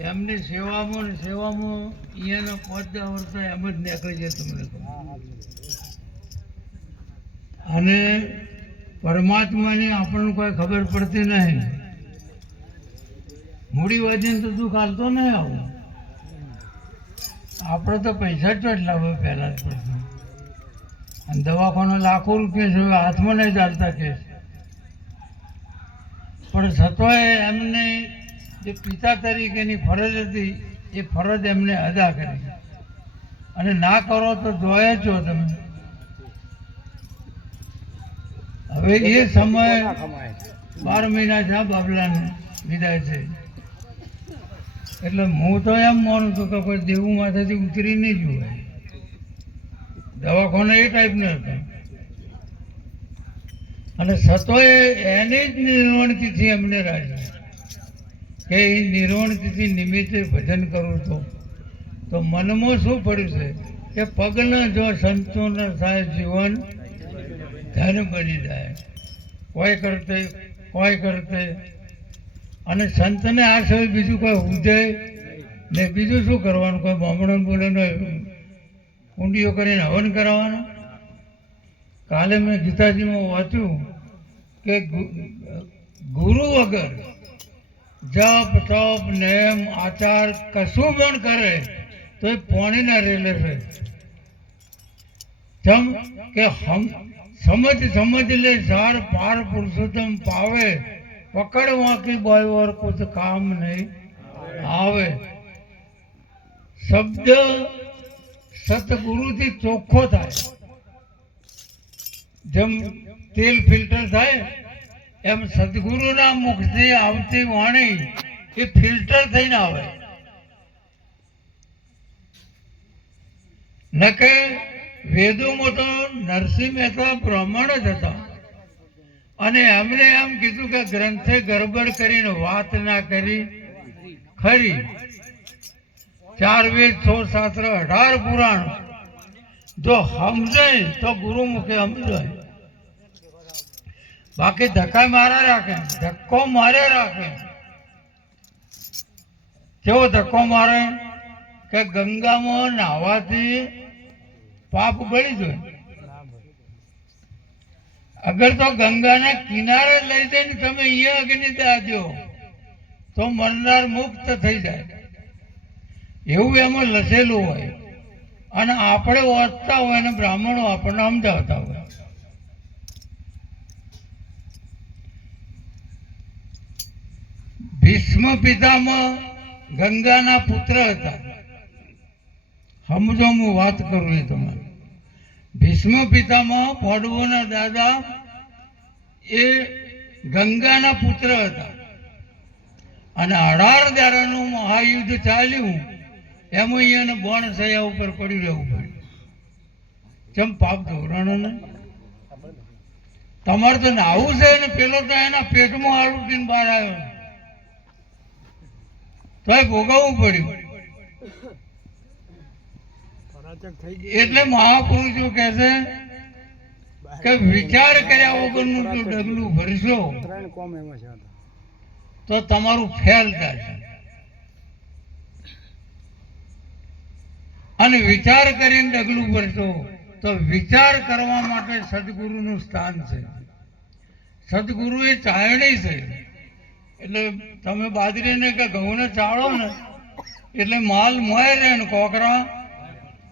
એમની સેવામાં ને સેવામાં અહીંયાના 5-10 વર્ષ એમ જ નીકળી જાય તમને કહું. અને પરમાત્માની આપણને કોઈ ખબર પડતી નહીં. મૂડી વાજીને તો તું ખાલતો નહીં આવું. આપણે તો પૈસા જ એટલા હોય પહેલાં જ પડશે. અને દવાખાનો લાખો રૂપિયા છે, હાથમાં નહીં ચાલતા કેસ. પણ છતાંય એમને જે પિતા તરીકેની ફરજ હતી એ ફરજ એમને અદા કરી. અને ના કરો તો જોયે છો તમે. હવે એ સમય 12 મહિના છે બાબલાને વિદાય છે. એટલે હું તો એમ માનું છું કે કોઈ દેવું માથેથી ઉતરી નહીં જોવાય. દવાખાનો એ ટાઈપનો હતો. અને છતાંય એની જ નિર્વાણ તિથિ એમને રાખી કે એ નિર્વાણ તિથિ નિમિત્તે ભજન કરું તો મનમાં શું પડ્યું છે કે પગના જો સંતોને થાય જીવન ધન બની જાય. કોઈ કરતે અને સંતને આ સિવાય બીજું કોઈ ઉજે ને બીજું શું કરવાનું? કોઈ બામણો બોલે ઊંડીઓ કરીને હવન કરાવવાનો. કાલે મેં ગીતાજીમાં વાંચ્યું કે ગુરુ વગર જપ તપ નેમ આચાર કશું પણ કરે તો એ પાણીના રેલે છે. જેમ કે સમજ લે સાર પાર પુરુષોત્તમ પાવે, પકડ વાંકી બોય ઓર કુછ કામ નહીં આવે. શબ્દ સતગુરુથી ચોખ્ખો થાય. જેમ તેલ ફિલ્ટર થાય એમ સદગુરુના મુખથી આવતી વાણી એ ફિલ્ટર થઈને આવે. ન કે વેદોમાં તો નરસિંહ મહેતા બ્રાહ્મણ જ હતા અને એમણે એમ કીધું કે ગ્રંથે ગરબડ કરીને વાત ના કરી ખરી. 4 વેદ 16 શાસ્ત્ર 18 પુરાણ જો સમજે તો ગુરુમુખે સમજાય. બાકી ધક્કા મારા રાખે, ધક્કો મારે રાખે. કેવો ધક્કો મારે કે ગંગામાં નાહવાથી પાપ બળી જાય. અગર તો ગંગાના કિનારે લઈ જઈને તમે અહીંયા અગ્નિ દાજો તો મરનાર મુક્ત થઈ જાય. એવું એમાં લખેલું હોય. અને આપણે વાંચતા હોય અને બ્રાહ્મણો આપણને સમજાવતા હોય. ભીષ્મ પિતામહ ગંગાના પુત્ર હતા. સમજો હું વાત કરું એ તમારે. ભીષ્મ પિતામહ પાંડવોના દાદા એ ગંગાના પુત્ર હતા. અને 18 દાડાનું મહાયુદ્ધ ચાલ્યું એમાં અહીંયાને બોણ સયા ઉપર પડી રહેવું પડ્યું. કેમ? પાપ ધોરણ ને તમારે તો નાવું છે ને પેલો તો એના પેટમાં આળુટીને બહાર આવ્યો તો ભોગવવું પડ્યું. એટલે મહાપુરુષો કહે છે કે વિચાર કર્યા વગરનું જો ડગલું ભરશો તો તમારું ફેલ થશે. અને વિચાર કરીને ડગલું ભરશો તો વિચાર કરવા માટે સદગુરુનું સ્થાન છે. સદગુરુ એ ચાયણી છે. એટલે તમે બાજરીને કે ઘઉંને ચાળો ને એટલે માલ મોય રહે ને કોકરા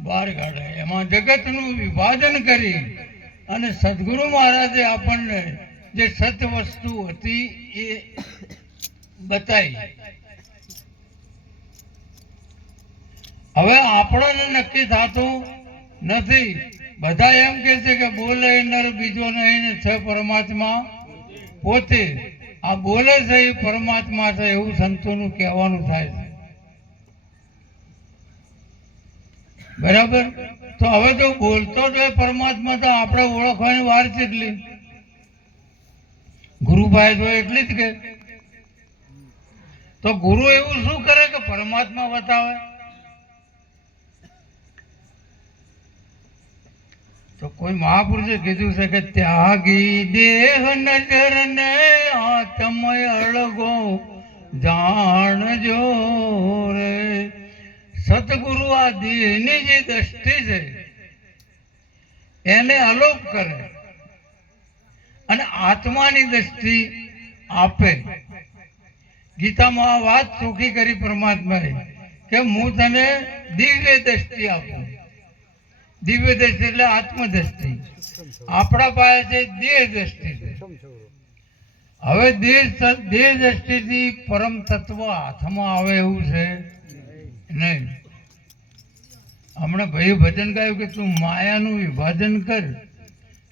બહાર કાઢે. એમાં જગતનું વિભાજન કરી અને સદગુરુ મહારાજે આપણને જે સત્ય વસ્તુ હતી એ બતાવી. હવે આપણને નક્કી થતું નથી. બધા એમ કે છે કે બોલે નર બીજો નહીં ને છે પરમાત્મા પોતે. આ બોલે છે એ પરમાત્મા છે એવું સંતોનું કહેવાનું થાય છે. બરાબર? તો હવે જો બોલતો જ હોય પરમાત્મા તો આપણે ઓળખવાની વાર કેટલી? ગુરુભાઈ તો એટલી જ કે તો ગુરુ એવું શું કરે કે પરમાત્મા બતાવે? તો કોઈ મહાપુરુષે કીધું છે કે ત્યાગી દેહ નજર ને આત્મય અળગો જાણજો રે સદગુરુ આ દેહની જે દ્રષ્ટિ છે એને અલોપ કરે અને આત્માની દ્રષ્ટિ આપે. ગીતામાં આ વાત ચોખ્ખી કરી પરમાત્માએ કે હું તને દિવ્ય દ્રષ્ટિ આપું. દિવ્ય દ્રષ્ટિ એટલે આત્મદ્રષ્ટિ. આપણા પાસે દેહ દ્રષ્ટિ છે. હવે દેહ દ્રષ્ટિથી પરમ તત્વ હાથમાં આવે એવું છે નહીં. હમણાં ભાઈ ભજન ગાયું કે તું માયાનું વિભાજન કર,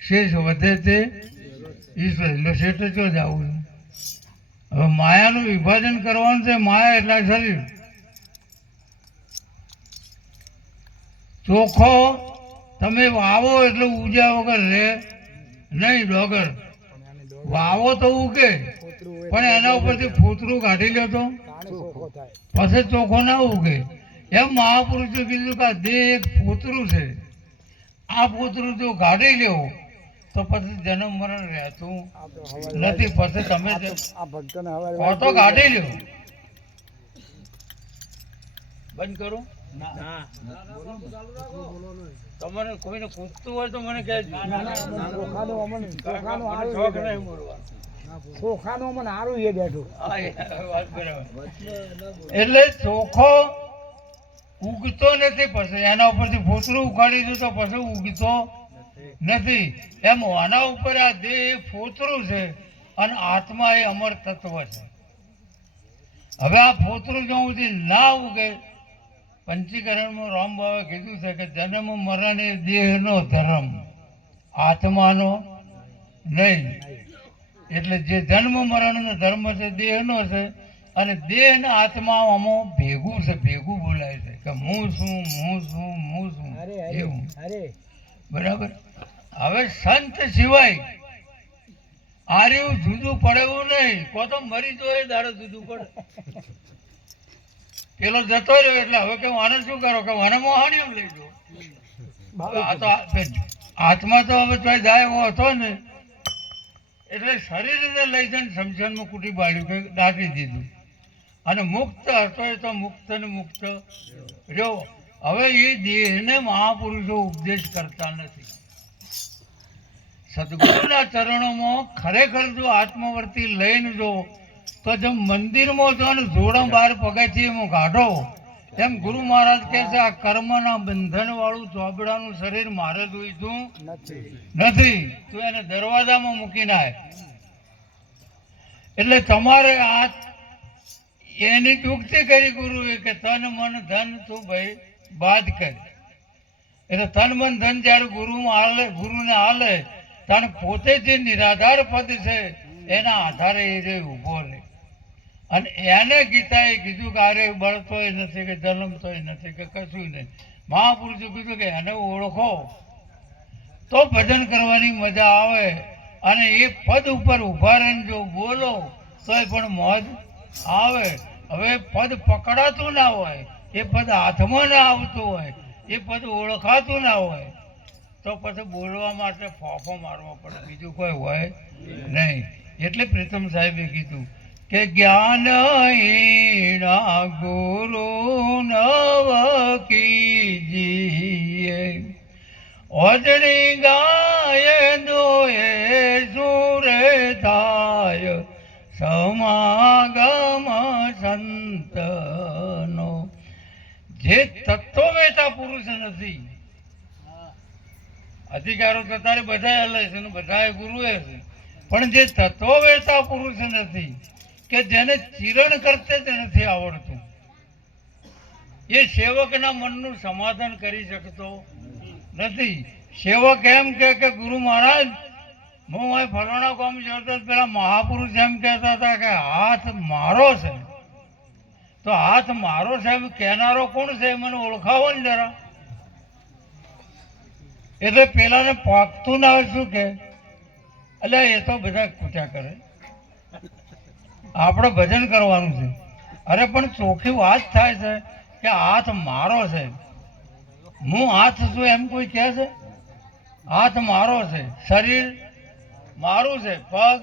શેષ વધે તે ઈશ્વર. એટલે શેઠ જ આવું. હવે માયાનું વિભાજન કરવાનું છે. માયા એટલે શરીર. ચોખ્ખો તમે વાવો એટલે ઉજા વગર રે નહીં. ડોગર વાવો તો ઉગે, પણ એના ઉપરથી ફોતરું કાઢી લો તો પછી ચોખ્ખો ના ઉગે. એમ મહાપુરુષો કીધું કે આ દેહ એક ફોતરું છે. આ ફોતરું જો કાઢી લેવો તો પછી જન્મ મરણ રહેતું નથી. પછી તમે તો કાઢી લ્યો. બંધ કરો. તમારે કોઈને પૂછતું હોય તો મને કહેજો. એટલે ચોખ્ખો ઉગતો નથી. પછી એના ઉપરથી ફોતરું ઉખાડી દઉં તો પછી ઉગતો નથી. એમ આના ઉપર આ દેહ ફોતરું છે અને આત્મા એ અમર તત્વ છે. હવે આ ફોતરું જો સુધી ના ઉગે, પંચીકરણમાં રામબાબા કીધું છે કે જન્મ મરણ એ દેહનો ધર્મ, આત્માનો નહીં. એટલે જે જન્મ મરણનો ધર્મ છે દેહનો છે, અને દેહ ને આત્મા આમાં ભેગું છે. ભેગું બોલાય છે કે હું છું, હું છું, હું છું એવું. બરાબર. હવે સંત સિવાય આર્યું જુદું પડે એવું નહીં. કો તો મરી જો એ દાડો જુદું પડે. પેલો જતો રહ્યો એટલે હવે કે આને શું કરો કે આને મોહાણી એમ લઈ દો. આ તો આત્મા તો હવે તો જાય એવો હતો ને, એટલે શરીરને લઈ જઈને શમશાનમાં કૂટી બાળ્યું કે દાટી દીધું. અને મુક્ત હતો એ તો મુક્ત ને મુક્ત રહ્યો. હવે એ દેહને મહાપુરુષો ઉપદેશ કરતા નથી. સદગુરુના ચરણોમાં ખરેખર જો આત્મવર્તી લઈને જો તો જો મંદિરમાં જો ને જોડો 12 પગથિયામાં કાઢો, એમ ગુરુ મહારાજ કહે છે આ કર્મના બંધન વાળું ચોબડાનું શરીર મારે જોઈતું નથી. તું એને દરવાજામાં મૂકી નાય. એટલે તમારે આ એની યુક્તિ કરી ગુરુએ કે તન મન ધન તું ભાઈ બાદ કર. એટલે તન મન ધન જયારે ગુરુને હાલે ત્યારે પોતે જે નિરાધાર પદ છે એના આધારે એ જે ઊભો રહે. અને એને ગીતાએ કીધું કે અરે બળતોય નથી કે જન્મતોય નથી કે કશું નહીં. મહાપુરુષે કીધું કે એને ઓળખો તો ભજન કરવાની મજા આવે. અને એ પદ ઉપર ઊભા રહીને જો બોલો તોય પણ મોજ આવે. હવે પદ પકડાતું ના હોય, એ પદ હાથમાં ના આવતું હોય, એ પદ ઓળખાતું ના હોય તો પછી બોલવા માટે ફોફો મારવો પડે, બીજું કોઈ હોય નહીં. એટલે પ્રીતમ સાહેબે કીધું કે જ્ઞાન હીણા ગુરુ નવ કીજીએ, ઓજણી ગાય દોએ સુરે થાય સમાગમ સંતનો. જે તત્વવેતા પુરુષ નથી, અધિકારો તો તારે બધા હલે છે ને બધા ગુરુએ છે, પણ જે તત્વવેતા પુરુષ નથી કે જેને ચિરણ કરતે જ નથી આવડતું, એ સેવકના મનનું સમાધાન કરી શકતો નથી. સેવક એમ કે ગુરુ મહારાજ હું અહીં ફલાણા કામ જોતો, પેલા મહાપુરુષ એમ કહેતા હતા કે હાથ મારો છે. તો હાથ મારો છે એમ કહેનારો કોણ છે મને ઓળખાવો ને જરા. એટલે પેલાને પાકતું ના હોય શું કે એટલે એ તો બધા ખૂટ્યા કરે, આપણે ભજન કરવાનું છે. અરે પણ ચોખ્ખી વાત થાય છે કે હાથ મારો છે. હું હાથ છું એમ કોઈ કહે છે? હાથ મારો છે, શરીર મારું છે, પગ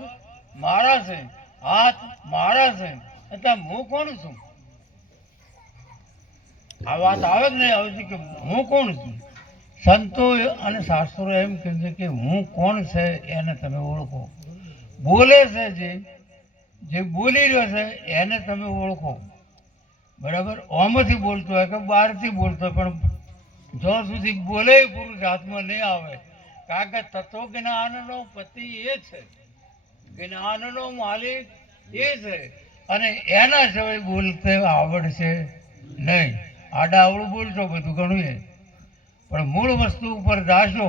મારા છે, હાથ મારા છે, અત્યારે હું કોણ છું? આ વાત આવે જ નહીં આવતી કે હું કોણ છું? સંતો અને શાસ્ત્રો એમ કહે છે કે હું કોણ છે એને તમે ઓળખો. બોલે છે જે બોલી રહ્યો છે એને તમે ઓળખો. બરાબર? ઓમાંથી બોલતો હોય કે બહારથી બોલતો હોય, પણ જ્યાં સુધી બોલે પુરુષ હાથમાં નહીં આવે, કારણ કે તત્વજ્ઞાનનો પતિ એ છે, જ્ઞાનનો માલિક એ છે, અને એના સિવાય બોલતે આવડશે નહીં. આડાવડું બોલશો બધું ઘણું એ, પણ મૂળ વસ્તુ ઉપર જાશો.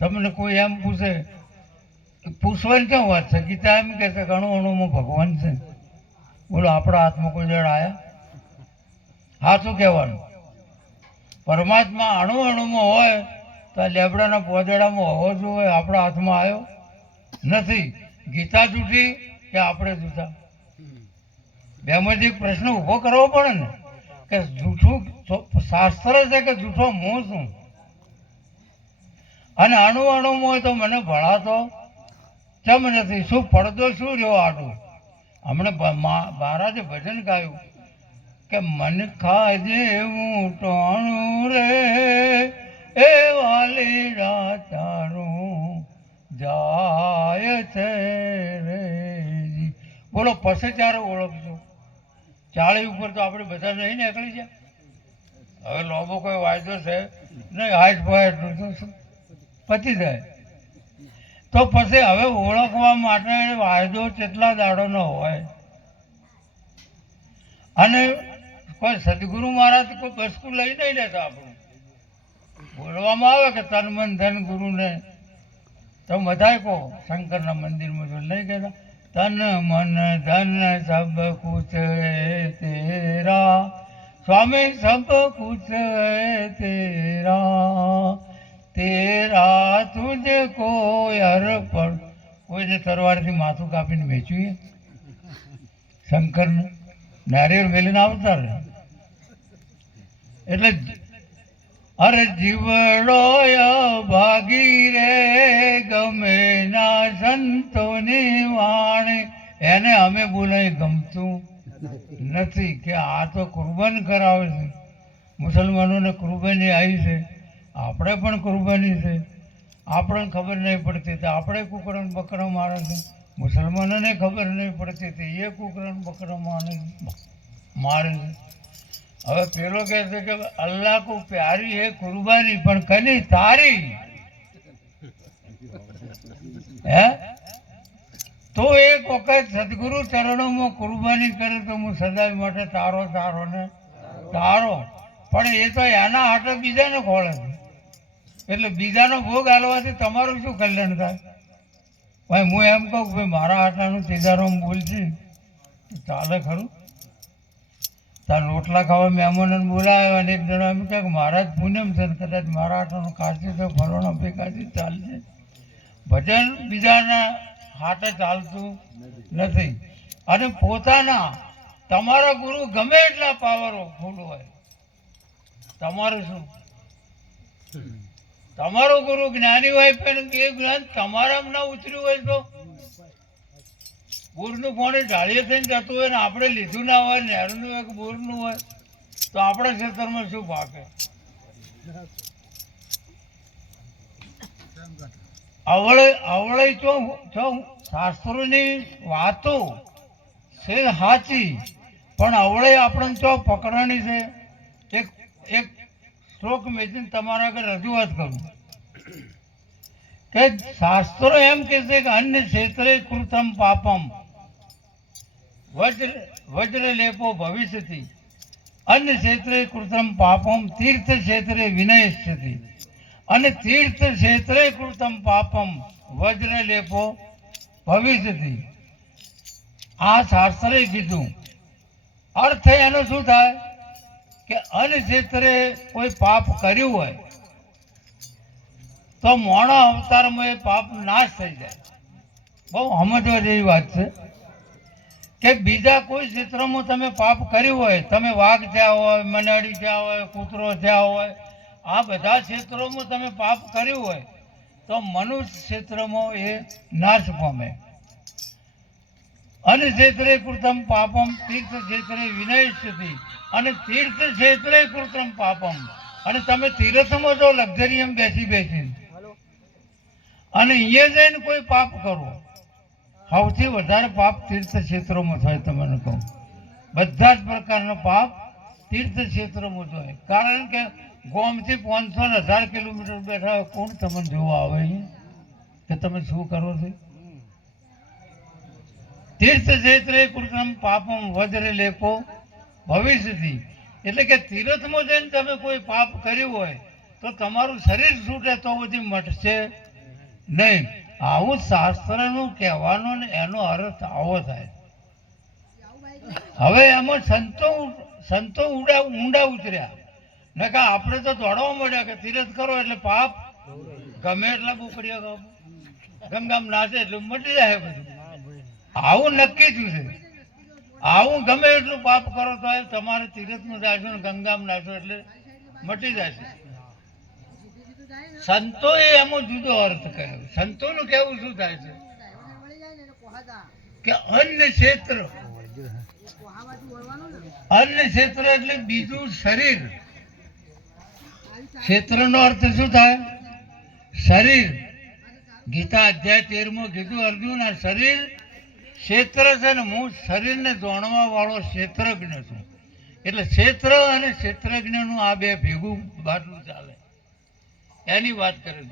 તમને કોઈ એમ પૂછે, પૂછવાની ક્યાં વાત છે? ગીતા એમ કે છે ઘણું અણુમાં ભગવાન છે. બોલો, આપણા હાથમાં કોઈ જણ આવ્યા? હાથું કહેવાનું. પરમાત્મા અણુ અણુમાં હોય તો આ લેબડાના પોદડામાં હોવો જોઈએ. આપણા હાથમાં આવ્યો નથી. ગીતા જૂઠી કે આપણે જૂઠા? બેમાંથી એક પ્રશ્ન ઊભો કરવો પડે ને, કે જૂઠું શાસ્ત્ર છે કે જૂઠો હું છું? અને અણુ અણુમાં હોય તો મને ભણાતો કેમ નથી? શું પડદો શું રહ્યો આડું? હમણાં મહારાજે ભજન ગાયું કે મન ખાજે હું ટોણું રે એ વાલી તારું જાય છે રે. બોલો, પછી ત્યારે ઓળખજો. 40 ઉપર તો આપણે બધા નહીં નીકળી જાય. હવે લોબો કોઈ વાયદો છે નહીં, હાઈટ ફાઈટ પતી જાય તો પછી હવે ઓળખવા માટે વાયદો કેટલા દાડોનો હોય. અને કોઈ સદગુરુ મહારાજ કોઈ બસકું લઈ નહીં લેતા. આપણું બોલવામાં આવે કે તન મન ધન ગુરુને, તો બધાય કહો શંકરના મંદિરમાં જો નહીં કહેતા, તન મન ધન સબ કુછ તેરા સ્વામી, સબ કુછ તેરા, તેરા તુજે કોઈ અર્પણ. કોઈને તરવારથી માથું કાપીને વેચ્યું શંકરને નારિયેળ મેલીને આવતા રહે. એટલે અરે જીવડો ભાગી રે ગમે ના સંતોની વાણી, એને અમે બોલાય ગમતું નથી કે આ તો કુરબાન કરાવે છે. મુસલમાનોને કુરબાની આવી છે, આપણે પણ કુરબાની છે. આપણને ખબર નહીં પડતી તો આપણે કુકરણ બકરા મારે છે. મુસલમાનોને ખબર નહીં પડતી તો એ કુકરણ બકરા મારે છે. હવે પેલો કહે છે કે અલ્લાહ કો પ્યારી હે કુરબાની, પણ કની તારી? હે? તો એક વખત સદગુરુ ચરણોમાં કુરબાની કરે તો હું સદાય માટે તારો તારો ને તારો. પણ એ તો એના હાથે બીજાને ખોળે છે. એટલે બીજાનો ભોગ હાલવાથી તમારું શું કલ્યાણ થાય? ભાઈ હું એમ કહું કે ભાઈ મારા હાથાનું તેજારામ બોલશે ચાલે ખરું? તાર રોટલા ખાવા મહેમાનોને બોલાવ્યા અને એક જણા એમ કહે કે મહારાજ પૂનમ છે, કદાચ મારા હાથાનું કાઢશે તો ફલોણા ભેગાથી ચાલશે. ભજન બીજાના હાથે ચાલતું નથી. અને પોતાના તમારા ગુરુ ગમે એટલા પાવરો ફૂલ હોય, તમારું શું? તમારો ગુરુ જ્ઞાની હોય પણ એ જ્ઞાન તમારામાં ના ઉતર્યું હોય તો બોરનું પાણી ઢાળીએ થઈને જતું હોય ને આપણે લીધું ના હોય, નહેરનું હોય કે બોરનું હોય, તો આપણા ક્ષેત્રમાં શું પાકે? આવડે છો શાસ્ત્રોની વાતો છે સાચી, પણ આવડે આપણને ચો પકડવાની છે. એક શ્લોક મેચીને તમારા આગળ રજૂઆત કરું કે શાસ્ત્રો એમ કે છે કે અન્ય ક્ષેત્રે કૃતમ પાપમ વજ્ર લેપો ભવિષ્યથી, અન્ય ક્ષેત્રે કૃતમ પાપમ તીર્થ ક્ષેત્રે વિનયસ્થિતિ, અને તીર્થ ક્ષેત્રે કૃતમ પાપમ વજ્ર લેપો ભવિષ્યથી. આ શાસ્ત્રે કીધું. અર્થ એનો શું થાય કે અન્ય ક્ષેત્રે કોઈ પાપ કર્યું હોય તો મોણા અવતારમાં એ પાપ નાશ થઈ જાય. બહુ સમજવા જેવી વાત છે કે બીજા કોઈ ક્ષેત્રમાં તમે પાપ કર્યું હોય, તમે વાઘ થયા હોય, મનાડી થયા હોય, કૂતરો થયા હોય, આ બધા ક્ષેત્રોમાં તમે પાપ કર્યું હોય તો મનુષ્ય ક્ષેત્રમાં એ નાશ પામે. અનક્ષેત્રે કૃતમ પાપમ તીર્થ ક્ષેત્રે વિનયસ્યતિ, અને તીર્થ ક્ષેત્રે કૃતમ પાપમ, અને તમે તીર્થમાં જો લક્ઝરીમાં બેસીને અને અહીંયા જઈને કોઈ પાપ કરો, સૌથી વધારે પાપ તીર્થ ક્ષેત્રોમાં થાય. તમને કહું, બધા જ પ્રકારનો પાપ તીર્થ ક્ષેત્રોમાં થાય. કારણ કે ગામથી 500-1000 કિલોમીટર બેઠા હોય, કોણ તમને જોવા આવે કે તમે શું કરો છો? તીર્થ ક્ષેત્રે કૃતમ પાપમ વજ્ર લેપો ભવિષ્યથી, એટલે કે તીર્થમાં જઈને તમે કોઈ પાપ કર્યું હોય તો તમારું શરીર છૂટે તો બધી મટશે નહીં. આવું શાસ્ત્રનું કહેવાનો ને એનો અર્થ આવો થાય. હવે એમાં સંતો ઊંડા ઉતર્યા ને કે આપણે તો દોડવા મળ્યા કે તીરથ કરો એટલે પાપ ગમે એટલા બુકડિયા ગમગામ નાચે એટલે મટી જાય બધું. આવું નક્કી થયું છે. આવું ગમે એટલું પાપ કરો તો તમારે તીરથમાં જાશો ને ગંગામ નાચો એટલે મટી જશે. સંતોએ એમાં જુદો અર્થ કર્યો. સંતોનું કહેવું શું થાય છે કે અન્ન ક્ષેત્ર, અન્ન ક્ષેત્ર એટલે બીજું શરીર. ક્ષેત્રનો અર્થ શું થાય? શરીર. ગીતા અધ્યાય 13 કીધું અર્જુન આ શરીર ક્ષેત્ર છે ને હું શરીરને જાણવા વાળો ક્ષેત્રજ્ઞ છું. એટલે ક્ષેત્ર અને ક્ષેત્રજ્ઞનું આ બે ભેગું બાટલું ચાલે એની વાત કરે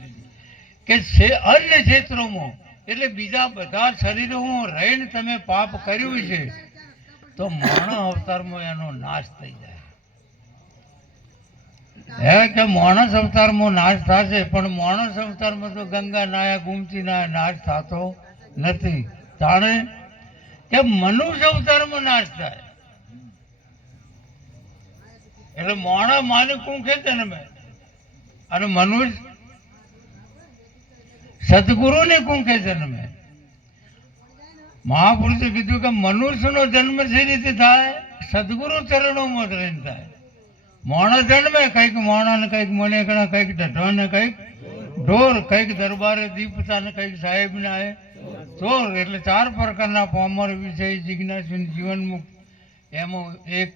છે કે અન્ય ક્ષેત્રોમાં એટલે બીજા બધા શરીરોમાં રહીને તમે પાપ કર્યું છે તો માણસ અવતારમાં એનો નાશ થઈ જાય. હે કે માણસ અવતારમાં નાશ થશે, પણ માણસ અવતારમાં તો ગંગા નાયા ગુમતી નાયા નાશ થતો નથી. જાણે કે મનુષ્ય અવતારમાં નાશ થાય. એટલે માણસ માને કુંખે જન્મે અને મનુષ્ય સદગુરુને કુંખે જન્મે. મહાપુરુષે કીધું કે મનુષ્યનો જન્મ જે રીતે થાય સદગુરુ ચરણોમાં રહીને થાય. માણસ જન્મે કંઈક માણસ ને કંઈક મણેકણા, કંઈક ઢઢો ને કંઈક ઢોર, કંઈક દરબારે દીપતા ને કંઈક સાહેબ ના ચોર. એટલે 4 પ્રકારના પામર, વિષય, જિજ્ઞાસુ, જીવનમુક્ત. એમાં એક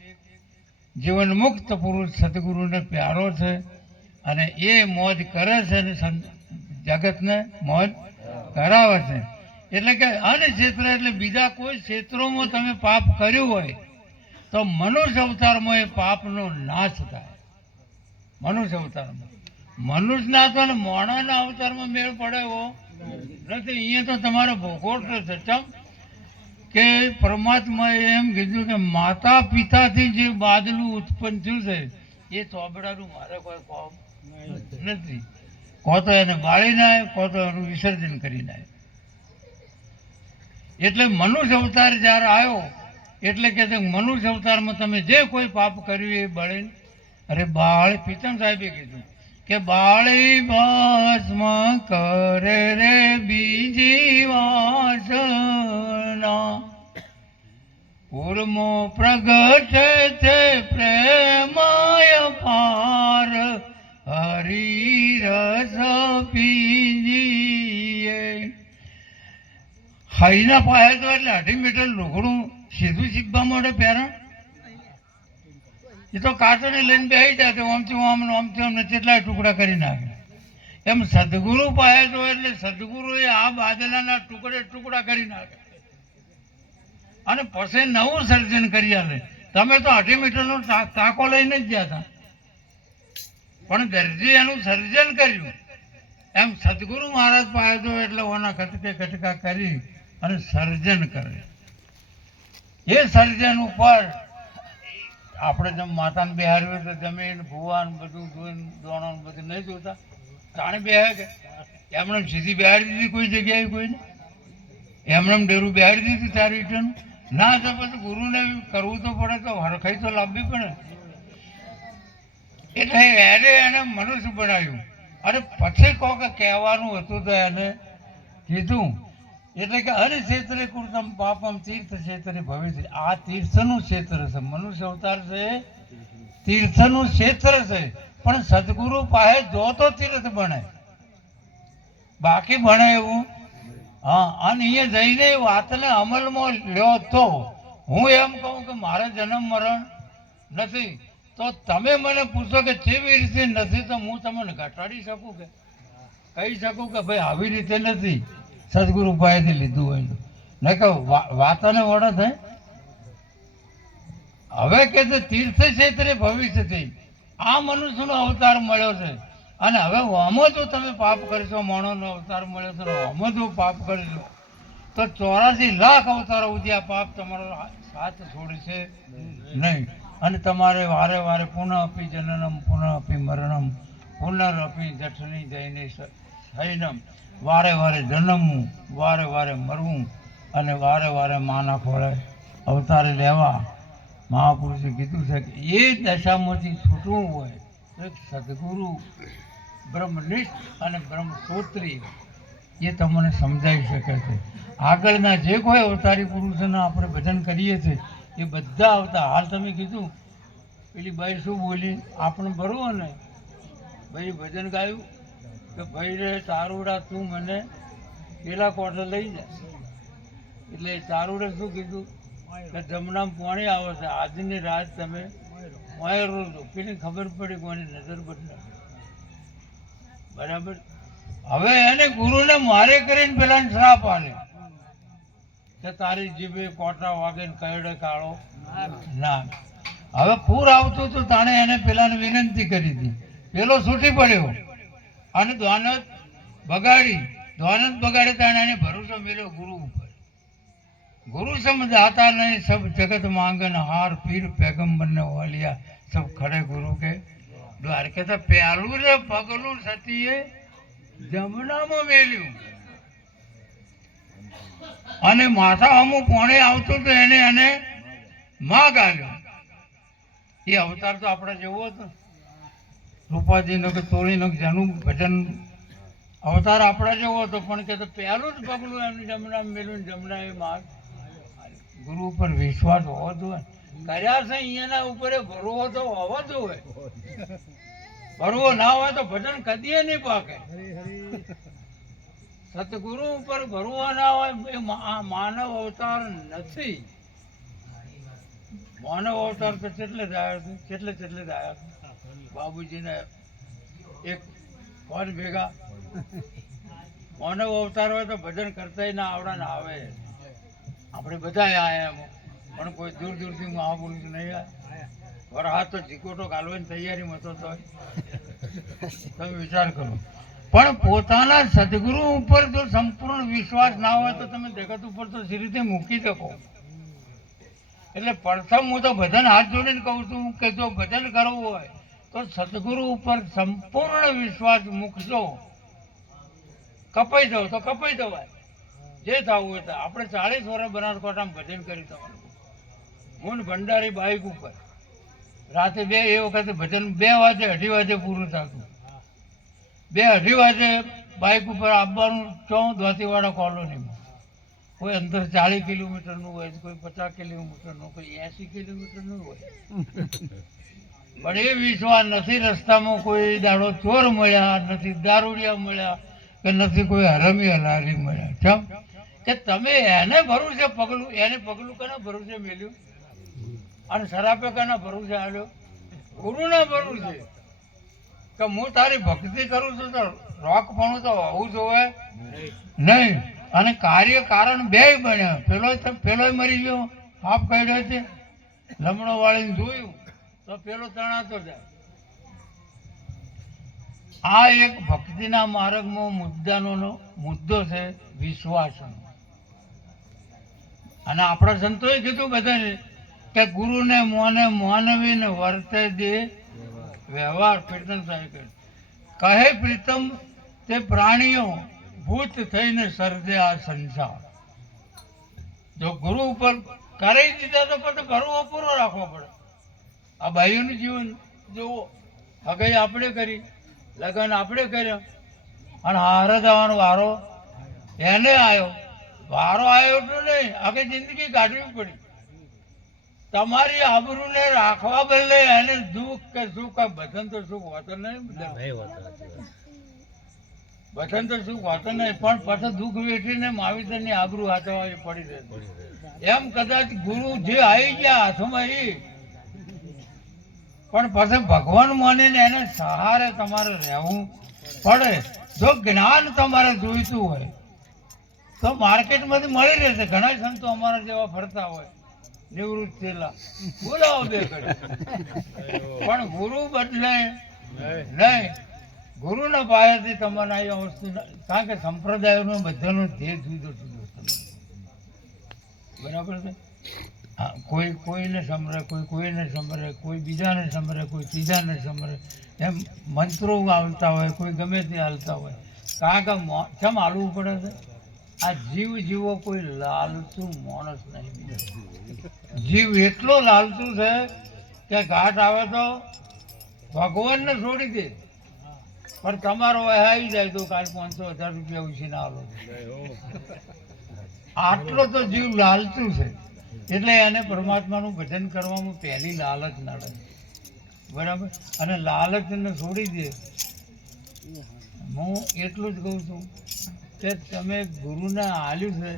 જીવનમુક્ત પુરુષ સદગુરુને પ્યારો છે અને એ મોજ કરે છે અને જગતને મોજ કરાવે છે. એટલે કે અન્ય ક્ષેત્ર એટલે બીજા કોઈ ક્ષેત્રોમાં તમે પાપ કર્યું હોય તો મનુષ્ય અવતારમાં એ પાપનો નાશ થાય. મનુષ્ય અવતારમાં મનુષ્યના તો મોણાના અવતારમાં મેળ પડે એવો નથી. અહીંયા તો તમારે ભોગવટો છે. ચમ કે પરમાત્માએ એમ કીધું કે માતા પિતાથી જે બાદલું ઉત્પન્ન થયું છે એ ચોબડાનું મારે કોઈ કામ નથી. કો તો એને બાળી નાય, કો તો એનું વિસર્જન કરી નાય. એટલે મનુષ્ય અવતાર જ્યારે આવ્યો એટલે કે મનુષ્ય અવતારમાં તમે જે કોઈ પાપ કર્યું એ બળે. અરે બાળ પિતમ સાહેબે કીધું કે બાળી ભસ્મ કરે રે બીજી વાસના, ઉર્મો પ્રગટે છે પ્રેમાય પાર, હરી રસ પીજીએ. હાઈના પાયા તો એટલે 2.5 મીટર લુગડું સીધું શીખવા માટે પહેરણ. એ તો કાચોને લઈને બેસી જાય તો આમથી આમને કેટલાય ટુકડા કરી નાખે. એમ સદગુરુ પાયા તો એટલે સદગુરુએ આ બાદલાના ટુકડા કરી નાખે અને પછી નવું સર્જન કરી આલે. તમે તો 2.5 મીટરનો ટાંકો લઈને જ ગયા હતા, પણ દરજી એનું સર્જન કર્યું. એમ સદગુરુ મહારાજ પાયા તો એટલે ઓના કટકા કરી અને સર્જન કરે. એ સર્જન ઉપર આપણે જેમ માતાને બેહાડ્યું તો જમીન ભુવાન બધું જોઈને દોણો બધું નહીં જોતા તાણે બેહાડે કે એમને સીધી બેહાડી દીધી કોઈ જગ્યાએ કોઈને એમને ડેરું બેહાડી દીધું 4 ઈંટનું ના તો પછી ગુરુને કરવું તો પડે તો હરખાઈ તો લાવવી પડે. એટલે એને મનુષ્ય બનાવ્યું અને પછી કોક કહેવાનું હતું તો એને કીધું. એટલે કે હરિ ક્ષેત્રે કૃતમ પાપમ તીર્થ ક્ષેત્રે ભવિષ્ય. આ તીર્થનું ક્ષેત્ર છે. મનુષ્ય અવતાર છે તીર્થનું ક્ષેત્ર છે. પણ સદગુરુ પાસે જો તો તીર્થ બને, બાકી ભણે એવું હા, અને અહીંયા જઈને એ વાતને અમલમાં લ્યો તો હું એમ કહું કે મારે જન્મ મરણ નથી, તો તમે મને પૂછો કે કેવી રીતે નથી, તો હું તમને ઘટાડી શકું કે કહી શકું કે ભાઈ આવી રીતે નથી, સદગુરુ પાસેથી લીધું હોય તો નહીં કહું વાતને વડે થાય. હવે કે છે તીર્થ ક્ષેત્રે ભવિષ્ય થઈ, આ મનુષ્યનો અવતાર મળ્યો છે, અને હવે આમાં જો તમે પાપ કરશો, માણસનો અવતાર મળ્યો છે, આમાં જો પાપ કરશો તો 84 લાખ અવતારો સુધી આ પાપ તમારો સાથ છોડશે નહીં, અને તમારે વારે વારે પુનઃ અપી જનનમ પુનઃ અપી મરણમ પુનરઅપી જઠની જઈને શયનમ, વારે વારે જન્મવું, વારે વારે મરવું, અને વારે વારે માના ખોળે અવતારે લેવા. મહાપુરુષે કીધું છે કે એ દશામાંથી છૂટવું હોય તો એક સદગુરુ બ્રહ્મનિષ્ઠ અને બ્રહ્મસૂત્રી એ તમને સમજાવી શકે છે. આગળના જે કોઈ અવતારી પુરુષોના આપણે ભજન કરીએ છીએ એ બધા આવતા, હાલ તમે કીધું પેલી બાઈ શું બોલી આપણે બરોબર ને ભાઈ ભજન ગાયું કે ભાઈ રે તારુડા તું મને પેલા કોઠે લઈ જાય, એટલે તારુડે શું કીધું કે જમનામાં પાણી આવે છે, આજની રાત તમે વાયરો છો, પેલી ખબર પડી કોની નજર બદલા બરાબર. હવે એને ગુરુને મારે કરીને પેલા શ્રાપ આલે કે તારી જીભે કોટા વાગે ને કયડે કાળો ના. હવે પૂર આવતું હતું તાણે એને પેલાને વિનંતી કરી હતી, પેલો છૂટી પડ્યો અને દ્વાનત બગાડી તાણે એને ભરોસો મેળ્યો ગુરુ ઉપર. ગુરુ સમજાતા નહીં સબ જગત માંગન હાર, પીર पैगंबर ने वालिया सब खड़े गुरु के द्वार के. तो प्यालू रे पगलू सतीए જમનામાં મેલ્યું, અને માથા અમુક પોણે આવતું તો એને માં ગાલ્યો. એ અવતાર તો આપણા જેવો હતો, રૂપાજીનો કે તોળીનો જેનું ભજન અવતાર આપણા જેવો હતો, પણ કે પહેલું જ પગલું એનું જમનામાં મેલ્યું, જમના એ માર. ગુરુ ઉપર વિશ્વાસ હોવો જોઈએ, કર્યા છે અહીંયાના ઉપર ભરવો તો હોવો જોઈએ, ભરવો ના હોય તો ભજન કદીએ નહીં પાકે. સતગુરુ ઉપર ભરવો ના હોય એ માનવ અવતાર નથી. માનવ અવતાર તો કેટલે જ આવ્યા છે, કેટલે જ આવ્યા છે. બાબુજીને એક ફોન ભેગા માનવ અવતાર હોય તો ભજન કરતા ના આવડા ને આવે. આપણે બધા આવ્યા એમાં, પણ કોઈ દૂર દૂરથી મહાપુરુષ નહીં આવ્યા. વરહાદ તો ચીકોટો ગાલવાની તૈયારીમાં હતો, તો તમે વિચાર કરો. પણ પોતાના સદગુરુ ઉપર જો સંપૂર્ણ વિશ્વાસ ના હોય તો તમે જગત ઉપર તો સી રીતે મૂકી શકો. એટલે પ્રથમ હું તો ભજન હાથ જોડીને કહું છું કે જો ભજન કરવું હોય તો સદગુરુ ઉપર સંપૂર્ણ વિશ્વાસ મૂકશો. કપાઈ જાવ તો કપાઈ જવાય, જે થવું હોય તો. આપણે 40 વર્ષ બનાસકાંઠામાં ભજન કરી તમારું, હું ભંડારી બાઇક ઉપર રાતે એ વખતે ભજન 2 વાગે 2:30 વાગે પૂરું થતું. 2:30 વાગે બાઇક ઉપર આવવાનું, દ્વાતીવાડા કોલોનીમાં. કોઈ અંદર 40 કિલોમીટરનું હોય, કોઈ 50 કિલોમીટરનું, કોઈ 80 કિલોમીટરનું હોય. પણ એ વિશ્વાસ નથી. રસ્તામાં કોઈ દાડો ચોર મળ્યા નથી, દારૂડિયા મળ્યા કે નથી કોઈ હરમી હલારી મળ્યા. કેમ કે તમે એને ભરોસે પગલું, એને પગલું કના ભરોસે મેલ્યું, અને શરાપે કના ભરોસે આવ્યો? ગુરુના ભરોસે. કે હું તારી ભક્તિ કરું છું તો રોકપણું તો હોવું જોવે નહીં. અને કાર્ય કારણ બે બન્યા. પેલો મરી ગયો, પાપ કાઢ્યો છે, લમણો વાળીને જોયું તો પેલો તણાતો જાય. આ એક ભક્તિના માર્ગમાં મુદ્દો છે વિશ્વાસનો. અને આપણા સંતોએ કીધું બધાને કે ગુરુને મોને માનવીને વર્તે દે વ્યવહાર. પ્રીતમ સાહેબ કહે પ્રીતમ તે પ્રાણીઓ ભૂત થઈને સર્જે આ સંસાર. જો ગુરુ ઉપર કરી દીધા તો પછી ભરવો પૂરો રાખવો પડે. આ ભાઈઓનું જીવન જુઓ, હગાઈ આપણે કરી, લગ્ન આપણે કર્યા, અને હારે જવાનો વારો એને આવ્યો. વારો આવ્યો એટલું નહીં, આખી જિંદગી કાઢવી પડી. તમારી આબરૂને રાખવા બદલે એને દુઃખ કે સુખ, ભજન તો સુખ હોતો નહીં. વચન તો શું વાત નહીં, પણ પાછું દુઃખ વેઠીને માવિતરની આબરૂ હાથવા એ પડી રહે એમ કદાચ ગુરુ જે આવી ગયા હાથમાં એ, પણ પછી ભગવાન માનીને એને સહારે તમારે રહેવું પડે. જો જ્ઞાન તમારે જોઈતું હોય તો માર્કેટમાંથી મળી રહેશે. ઘણા સંતો અમારા જેવા ફરતા હોય નિવૃત્ત થયેલા, બોલાવો બે ઘડી, પણ ગુરુ બદલે નહીં. ગુરુના પાસેથી તમને આ વસ્તુ, કારણ કે સંપ્રદાયોનો બધાનો ધ્યેય જુદો જુદો છે, બરાબર છે. હા, કોઈ કોઈને સમરે, કોઈ કોઈને સમરે, કોઈ બીજાને સમરે, કોઈ ત્રીજાને સમરે, એમ મંત્રો આવતા હોય, કોઈ ગમે તે હાલતા હોય. કારણ કે કેમ હાલવું પડે છે? આ જીવ જીવો કોઈ લાલચુ માણસ નહીં. જીવ એટલો લાલચુ છે કે ઘાટ આવે તો ભગવાનને છોડી દે, પણ તમારો આવી જાય તો કાલ 500,000 રૂપિયા ઉછીને આલો. આટલો તો જીવ લાલચુ છે, એટલે એને પરમાત્માનું ભજન કરવામાં પહેલી લાલચ નડે, બરાબર. અને લાલચને છોડી દે. હું એટલું જ કહું છું કે તમે ગુરુને આલ્યું છે,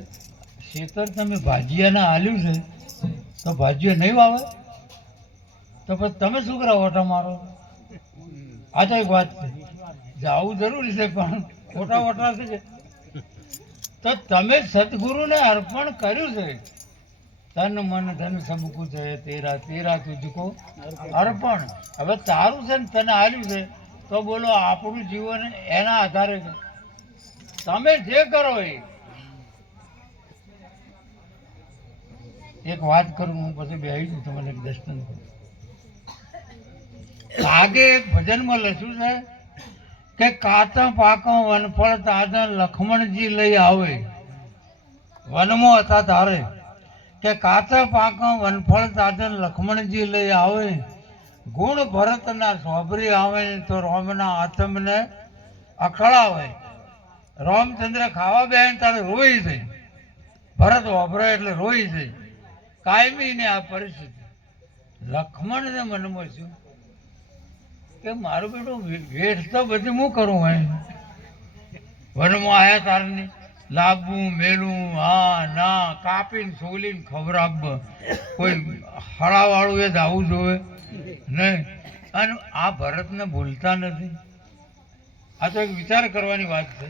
ખેતર તમે ભાજીયાને આલ્યું છે, તો ભાજીયા નહીં વાવે તો પછી તમે શું કરો ઓટા મારો? આ તો એક વાત છે, જવું જરૂરી છે, પણ ખોટા ઓટા છે. તો તમે સદગુરુને અર્પણ કર્યું છે, તન મન ધન સબ કુછ હૈ તેરા, તેરા તુજકો અર્પણ. હવે તારું છે ને તને આલ્યું છે, તો બોલો આપણું જીવન એના આધારે છે. તમે જે કરો એ. એક વાત કરું, હું પછી બેસી છું, તમને એક દર્શન કરું. આગે એક ભજનમાં લખ્યું છે કે કાચા પાકા વનફળ તાજા લક્ષ્મણજી લઈ આવે. વનમાં હતા તારે કે કાચા પાકા વનફળ તાજા લક્ષ્મણજી લઈ આવે. ગુણ ભરતના સોભરી આવે તો રોમના આત્મને અખડાવે. રામચંદ્ર ખાવા બેન તારે રોઈ છે, ભરત વાપરે એટલે રોઈ છે. કાયમી ને આ પરિસ્થિતિ. લક્ષ્મણને મનમાં શું કે મારું બેટું વેઠ તો બધી હું કરું હોય. વનમાં આવ્યા તારની લાવવું મેલું, હા ના, કાપીને સોલીને ખવડાવ, કોઈ હળાવાળું એ જ આવું જોવે નહીં. અને આ ભરતને ભૂલતા નથી. આ તો એક વિચાર કરવાની વાત છે.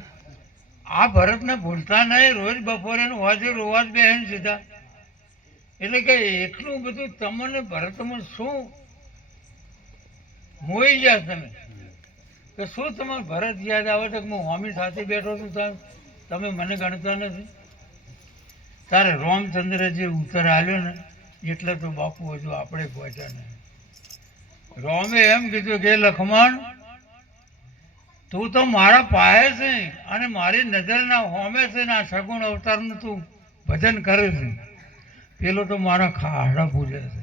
આ ભરતને ભૂલતા નહીં. રોજ બપોરે વાજે રોવા જ બેન સીધા. એટલે કે એટલું બધું તમને ભરતમાં શું મોઈ ગયા તમે, કે શું તમારે ભરત યાદ આવે છે કે હું હોમી સાથે બેઠો છું, તમે મને ગણતા નથી. તારે રામચંદ્ર જે ઉત્તર આલ્યો ને એટલે તો બાપુ હજુ આપણે પહોંચ્યા નહીં. રામે એમ કીધું કે લક્ષ્મણ, તું તો મારા પાયે છે અને મારી નજરના હોમે છે ને આ સગુણ અવતારનું તું ભજન કરે છે. પેલો તો મારા ખાડા પૂજે છે.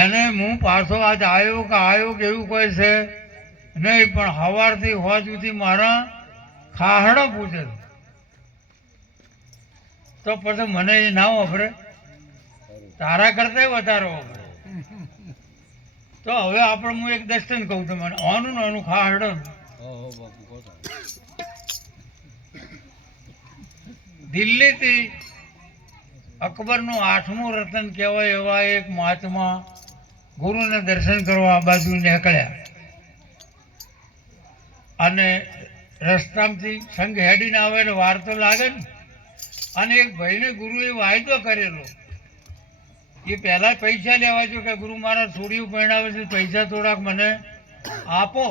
એને હું પાછો આજ આવ્યો કે એવું કોઈ છે નહીં, પણ સવારથી હોજ સુધી મારા ખાહડો પૂછે. તો પછી મને એ ના વાપરે? તારા કરતા વધારે વાપરે. તો હવે આપણે હું એક દર્શન કહું તમને, આનું ને આનું ખાહડો. દિલ્હીથી અકબરનું 8મું રતન કહેવાય એવા એક મહાત્મા ગુરુને દર્શન કરવા આ બાજુ નીકળ્યા. અને રસ્તામાંથી સંઘ હેડીને આવે એટલે વાર તો લાગે ને. અને એક ભાઈને ગુરુએ વાયદો કરેલો, એ પહેલાં પૈસા લેવા જો કે ગુરુ મારા છોડીયું પરણાવે છે, પૈસા થોડાક મને આપો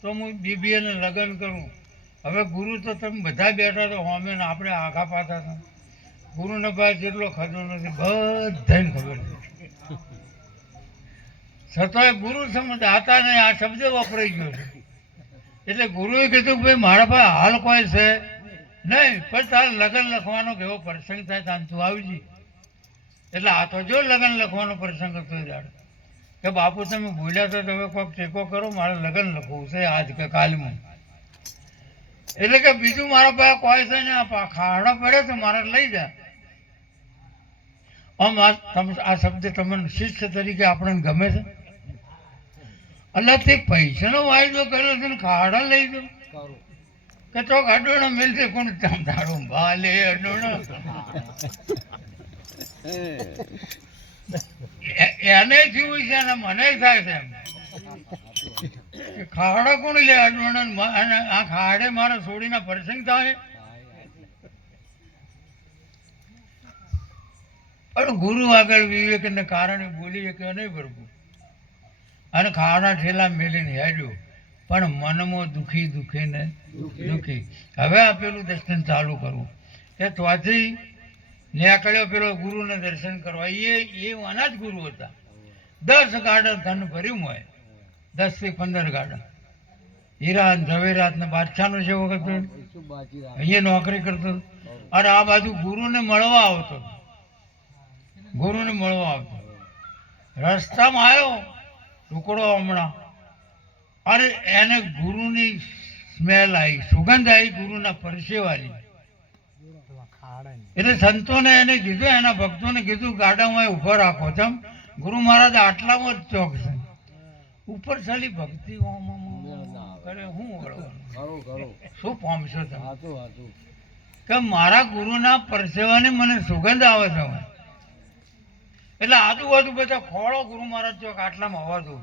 તો હું બીબીએને લગ્ન કરું. હવે ગુરુ તો તમે બધા બેઠા તો હોમે ને આપણે આઘા પાછા હતા. ગુરુને પાસે જેટલો ખર્ચો નથી બધાને ખબર છે, છતાંય ગુરુ સમજ આતા ને આ શબ્દ વપરાઈ ગયો છે. એટલે ગુરુએ કીધું કે ભાઈ મારા પાસે હાલ કોઈ છે નહીં, પણ તારે લગ્ન લખવાનો કેવો પ્રસંગ થાય તાન તું આવી જી. એટલે આ તો જો લગ્ન લખવાનો પ્રસંગ હતો જાણે કે બાપુ તમે ભૂલ્યા તો તમે કોઈક ટેકો કરો, મારે લગ્ન લખવું છે આજ કે કાલમાં. એટલે કે બીજું મારા પાસે કોઈ છે ને, આ ખાડા પડે તો મારે લઈ જા. આમ આ શબ્દ તમને શિષ્ય તરીકે આપણને ગમે છે. એટલે તે પૈસાનો વાયદો કર્યો છે ને ખાડા લઈ દો કે તો અડોણો મિલશે કોણ તારું ભાલે અડોણો એને થયું છે ને મને થાય છે એમ કે ખાડા કોણ લે અડોણો અને આ ખાડે મારા છોડીના પ્રસંગ થાય પણ ગુરુ આગળ વિવેકને કારણે બોલીએ કે નહીં પ્રભુ અને ખાડા ઠેલા મેલીને હેડ્યો પણ મનમાં દુખી દુખીને દુખી હવે આ પેલું દર્શન ચાલુ કરવું કે ત્યાંથી નીકળ્યો પેલો ગુરુને દર્શન કરવા એ આના જ ગુરુ હતા 10 ગાડા ધન ભર્યું હોય 10 થી 15 ગાડા હીરા ઝવેરાત ને બાદશાહનો છે વખત અહીંયા નોકરી કરતો અને આ બાજુ ગુરુને મળવા આવતો રસ્તામાં આવ્યો ટુકડો હમણાં અરે એને ગુરુની સ્મેલ આવી સુગંધ આવી ગુરુના પરસેવાની એટલે સંતોને એને કીધું એના ભક્તોને કીધું ગાડામાં ઉભો રાખો ચમ ગુરુ મહારાજ આટલામાં જ ચોક છે ઉપર ચાલી ભક્તિ કરે હું શું પામશો તમે કે મારા ગુરુના પરસેવાની મને સુગંધ આવે છે એટલે આજુબાજુ બધા ખોળો ગુરુ મહારાજ ચોક આટલામાં હોવા દઉં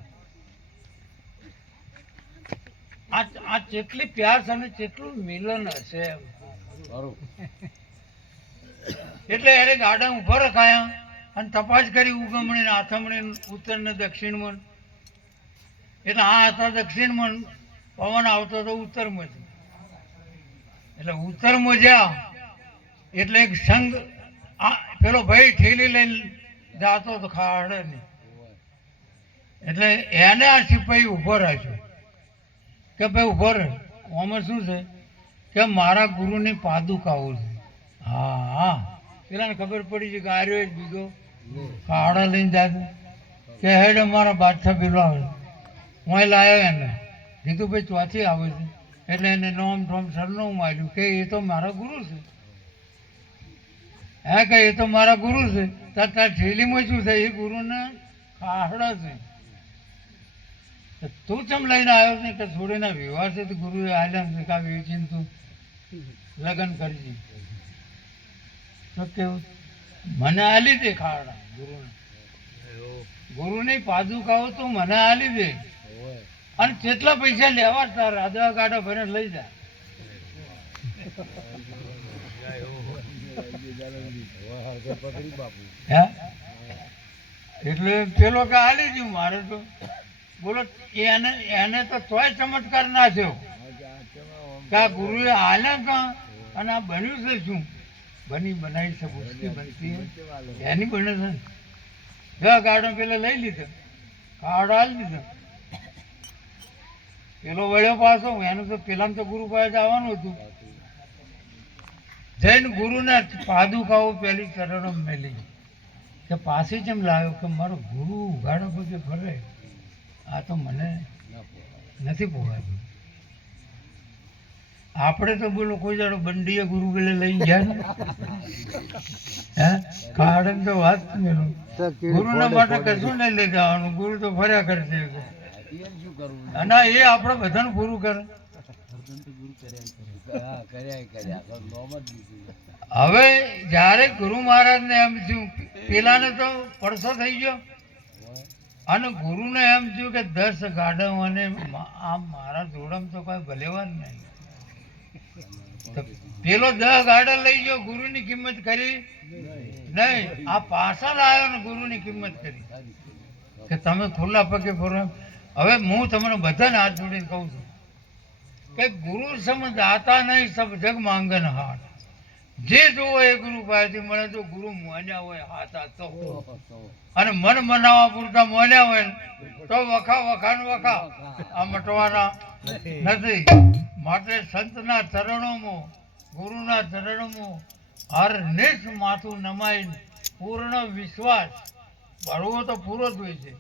આ જેટલી પ્યાસ અને જેટલું મિલન હશે એટલે એને ગાડા ઉભા રખાયા અને તપાસ કરી ઉગમણી આથમણી ઉત્તર ને દક્ષિણમાં એટલે આ હતા દક્ષિણમાં પવન આવતો હતો ઉત્તરમાં એટલે ઉત્તરમાં જ્યાં એટલે એક સંઘ પેલો ભાઈ ઠેલી લઈને જાતો તો ખાડે નહીં એટલે એને આ સિપાહી ઉભો રાખ્યો કે ભાઈ ઉભો રહે આમાં શું છે કે મારા ગુરુની પાદુકાઓ છે હા પેલાને ખબર પડી છે કે આર્યો એક બીજો ખાડા લઈને જાતો કે હેડ અમારા બાદશાહ પેલો આવે હું લાવ્યો એને કીધું ભાઈ ચોથી આવે છે એટલે એને નોમ ઠોમ સરનામું માર્યું કે એ તો મારા ગુરુ છે હે કે એ તો મારા ગુરુ છે તાર ઠેલીમાં શું છે એ ગુરુને ખાડા છે તું ચમ લઈને આવ્યો ને કે છોડીના વિવાહ છે તો ગુરુએ આલ્યા છે કે વેચીને તું લગ્ન કરજે તો કેવું મને આલી દે ખાડા ગુરુની પાદુકાઓ તો મને આલી દે અને કેટલા પૈસા લેવા તાર આધા ગાડા ભરે લઈ જા એટલે પેલો કે હાલી ગયું મારે તો બોલો એને તો તોય ચમત્કાર ના થયો કે આ ગુરુએ હાલ્યા કા અને આ બન્યું છે શું બનાવી છે પુષ્ટિ બનતી એની બને છે ગાડો પેલા લઈ લીધો ગાડો હાલી લીધો પેલો વળ્યો પાછો એનું તો પેલા તો ગુરુ પાસે આવવાનું હતું જૈન ગુરુને પાદુકાઓ પેલી ચરણો મેલી કે પાછી જેમ લાવ્યો કે મારો ગુરુ ઉઘાડો પગે ફરે આ તો મને નથી પોગાતું આપણે તો બોલો કોઈ જાડો બંડીએ ગુરુ પેલે લઈને ગયા ને હે કાળન તો વાત મેળો ગુરુના માટે કશું નહીં લઈ જવાનું ગુરુ તો ફર્યા કરશે અને એ આપણે બધાને પૂરું કરે હવે જયારે ગુરુ મહારાજ ને એમ થયું પેલાને તો પડસો થઈ ગયો અને ગુરુને એમ થયું કે 10 ગાડા અને આ મારા જોડમ તો કઈ ભલેવા નહીં પેલો 10 ગાડા લઈ ગયો ગુરુની કિંમત કરી નહીં આ પાછા લાવ્યો ને ગુરુની કિંમત કરી કે તમે ખુલ્લા પગે ફરો હવે હું તમને બધાને હાથ જોડીને કહું છું કે ગુરુ સમ દાતા નહીં સબ જગ માંગન હાથ જે જોવો એ ગુરુ પાસેથી મળે તો ગુરુ મોન્યા હોય હાથા તો અને મન મનાવવા પૂરતા મોન્યા હોય તો વખા આ મટવાના નથી માટે સંતના ચરણોમાં ગુરુના ચરણોમાં હર નિશ માથું નમાઈ પૂર્ણ વિશ્વાસ ભરવો તો પૂરો જ હોય છે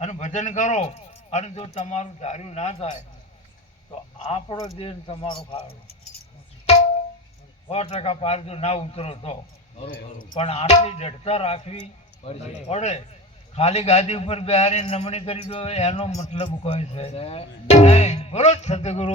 અને ભજન કરો અને જો તમારું ધાર્યું ના થાય તો આપણો દેહ તમારો ખાડો 100% પારજો ના ઉતરો તો પણ આટલી જડતા રાખવી પડે ખાલી ગાદી ઉપર બેહારી નમણી કરી દો એનો મતલબ કોઈ છે નહીં. બોલો સદગુરુ